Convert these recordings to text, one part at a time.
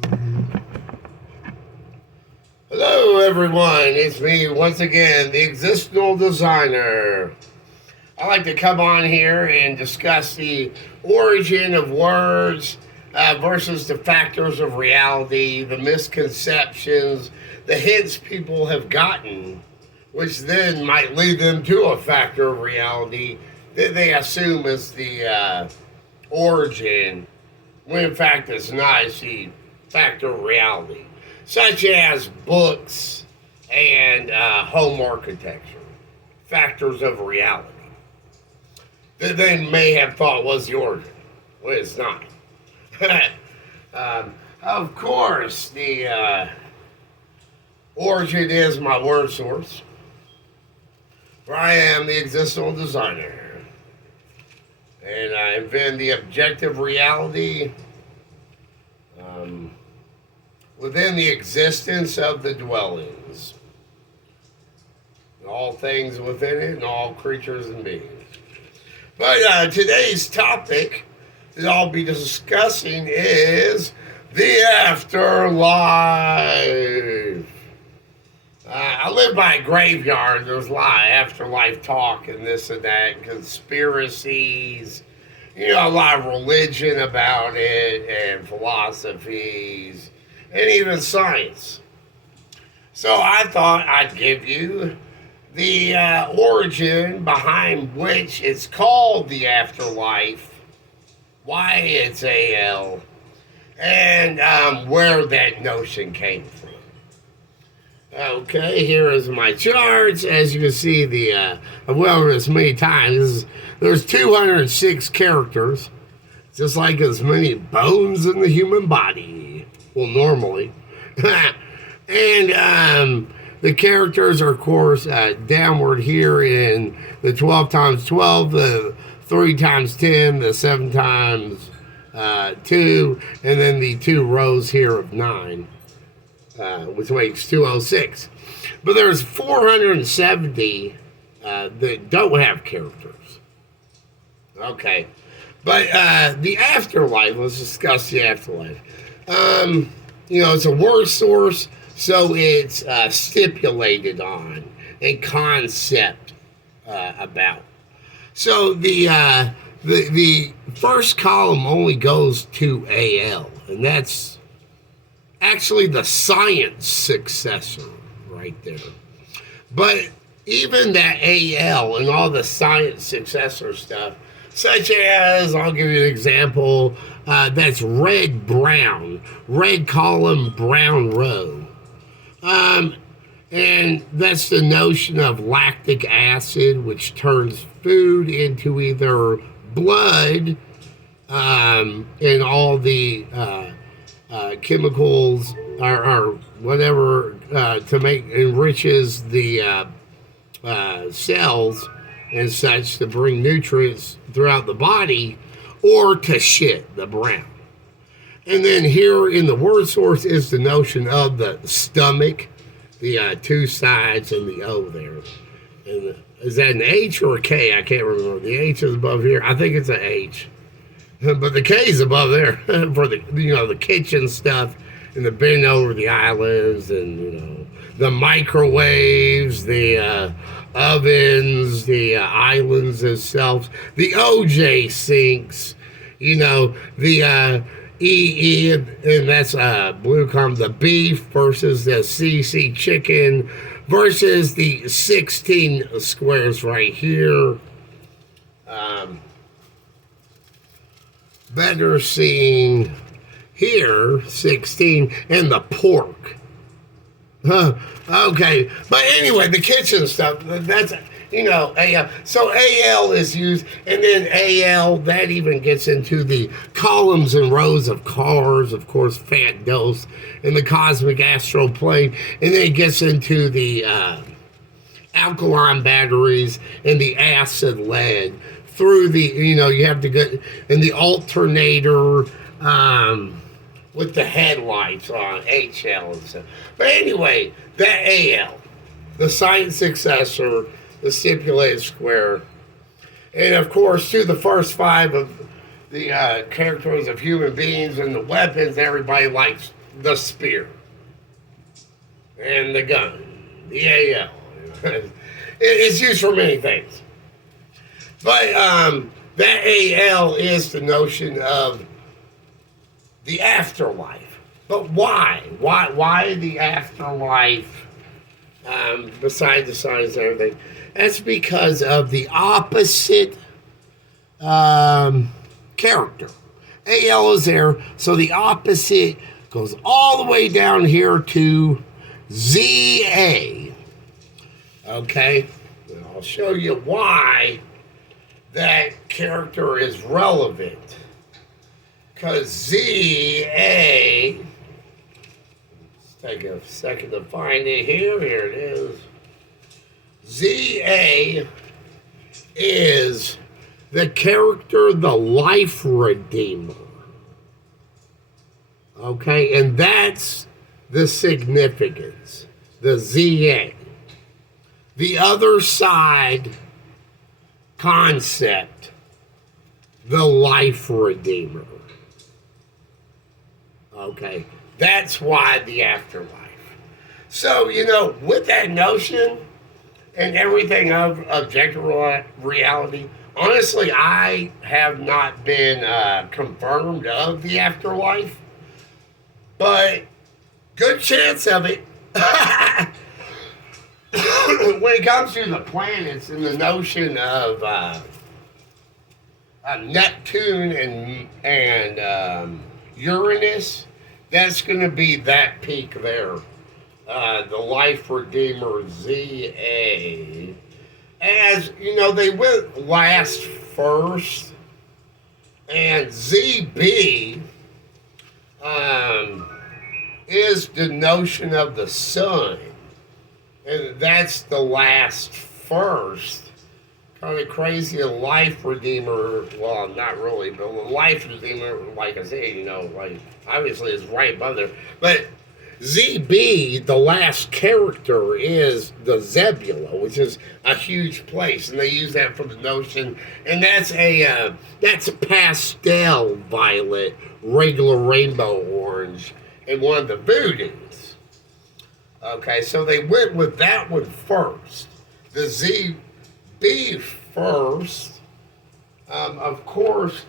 Hello, everyone. It's me once again, the Existential Designer. I like to come on here and discuss the origin of words versus the factors of reality, the misconceptions, the hints people have gotten, which then might lead them to a factor of reality that they assume is the origin, when in fact it's not. It's the factor of reality, such as books and home architecture, factors of reality that they may have thought was the origin. Well, it's not. Of course, the origin is my word source, where I am the existential designer. And I invent the objective reality within the existence of the dwellings. All things within it and all creatures and beings. But today's topic that I'll be discussing is the afterlife. I live by a graveyard. There's a lot of afterlife talk and this and that, conspiracies, a lot of religion about it, and philosophies, and even science. So I thought I'd give you the origin behind which it's called the afterlife, why it's AL, and where that notion came from. Okay, here is my charts. As you can see, I've went over this many times. There's 206 characters, just like as many bones in the human body. Well, normally. And the characters are, of course, downward here in the 12 times 12, the 3 times 10, the 7 times 2, and then the 2 rows here of 9. Which makes 206. But there's 470 that don't have characters. Okay. But the afterlife, let's discuss the afterlife. It's a word source, so it's stipulated on and concept about. So the first column only goes to AL, and that's actually the science successor right there. But even that AL and all the science successor stuff, such as, I'll give you an example, that's red column, brown row. And that's the notion of lactic acid, which turns food into either blood, and all the chemicals or whatever to enriches the cells and such to bring nutrients throughout the body, or to shit, the brown. And then here in the word source is the notion of the stomach, the 2 sides and the O there. And is that an H or a K? I can't remember. The H is above here. I think it's an H. But the K is above there for the kitchen stuff and the bend over the islands and the microwaves, the ovens, the islands themselves, the OJ sinks, the EE, and that's blue column, the beef versus the CC chicken versus the 16 squares right here. Better seen here, 16, and the pork. Okay, but anyway, the kitchen stuff, that's, AL. So AL is used, and then AL, that even gets into the columns and rows of cars, of course, fat dose, and the cosmic astral plane, and then it gets into the alkaline batteries and the acid lead. Through the, you have to go in the alternator with the headlights on HL and stuff. But anyway, that AL, the science successor, the stipulated square, and of course, to the first 5 of the characters of human beings and the weapons, everybody likes the spear and the gun, the AL. It's used for many things. But that AL is the notion of the afterlife. But why? Why the afterlife? Besides the science and everything, that's because of the opposite character. AL is there, so the opposite goes all the way down here to ZA. Okay, and I'll show you why that character is relevant. Because ZA, let's take a second to find it here. Here it is. ZA is the character, the life redeemer. Okay, and that's the significance, the ZA. The other side concept, the life redeemer. Okay, that's why the afterlife. So, with that notion and everything of objective reality, honestly, I have not been confirmed of the afterlife, but good chance of it. When it comes to the planets and the notion of Neptune and Uranus, that's going to be that peak there. The Life Redeemer ZA. As they went last first, and ZB is the notion of the sun, and that's the last first. Kind of crazy, a Life Redeemer. Well, not really, but a Life Redeemer, like I say, obviously is right above there. But ZB, the last character, is the Zebula, which is a huge place, and they use that for the notion. And that's a pastel violet, regular rainbow orange, and one of the voodoos. Okay, so they went with that one first. The ZB first, of course,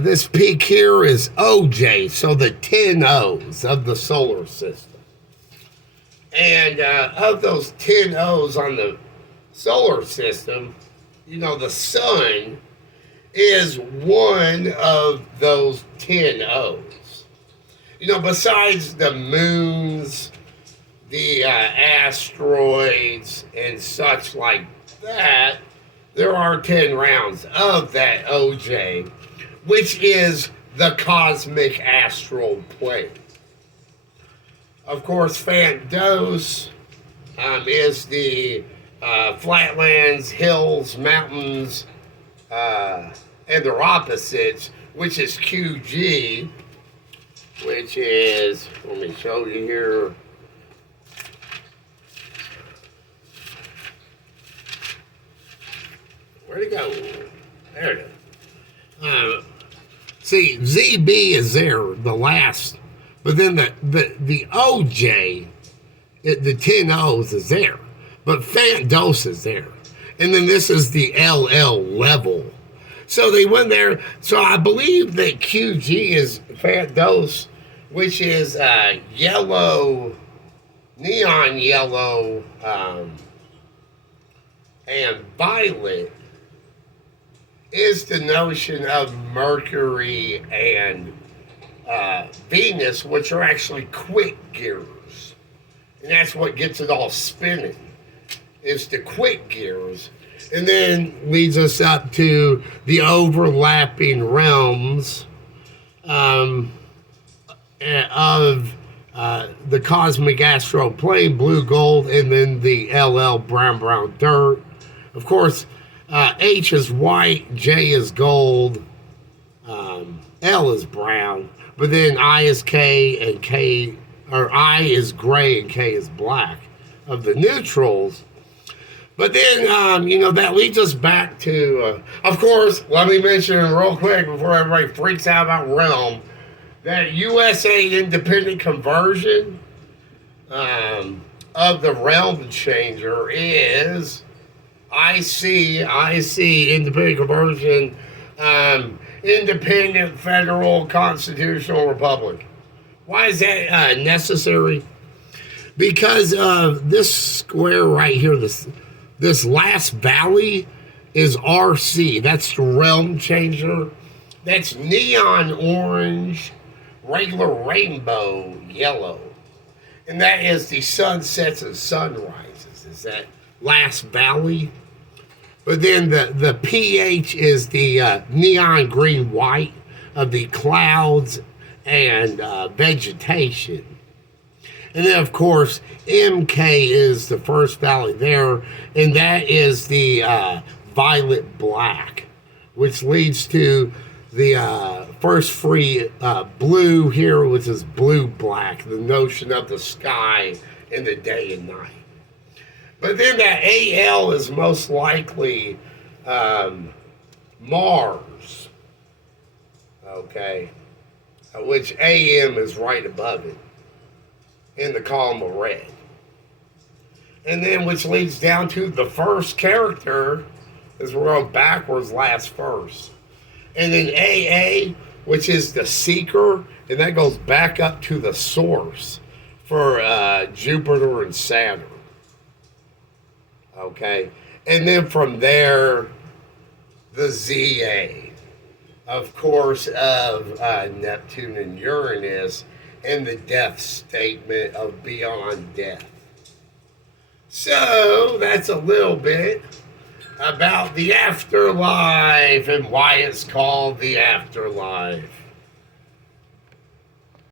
this peak here is OJ, so the 10 O's of the solar system. And of those 10 O's on the solar system, the sun is one of those 10 O's. Besides the moons, the asteroids, and such like that, there are 10 rounds of that OJ, which is the cosmic astral plane. Of course, Phantos is the flatlands, hills, mountains, and their opposites, which is QG, which is, let me show you here. Where'd it go? There it is. See, ZB is there, the last, but then the OJ, the 10 O's is there, but Phantos is there. And then this is the LL level. So they went there. So I believe that QG is Phantos, which is yellow, neon yellow, and violet is the notion of Mercury and Venus, which are actually quick gears. And that's what gets it all spinning, is the quick gears. And then leads us up to the overlapping realms of the cosmic astral plane, blue gold, and then the LL brown dirt. Of course, H is white, J is gold, L is brown, but then I is K, and I is gray and K is black of the neutrals. But then, that leads us back to, of course, let me mention real quick before everybody freaks out about realm, that USA independent conversion of the realm changer is I see independent conversion, independent federal constitutional republic. Why is that necessary? Because this square right here, this last valley is RC. That's the realm changer. That's neon orange, regular rainbow yellow. And that is the sunsets and sunrises. Is that last valley? But then the pH is the neon green white of the clouds and vegetation. And then, of course, MK is the first valley there, and that is the violet black, which leads to the first free blue here, which is blue black, the notion of the sky in the day and night. But then that AL is most likely Mars, okay, which AM is right above it in the column of red. And then which leads down to the first character, as we're going backwards, last first. And then AA, which is the seeker, and that goes back up to the source for Jupiter and Saturn. Okay, and then from there, the ZA, of course, of Neptune and Uranus, and the death statement of beyond death. So that's a little bit about the afterlife and why it's called the afterlife.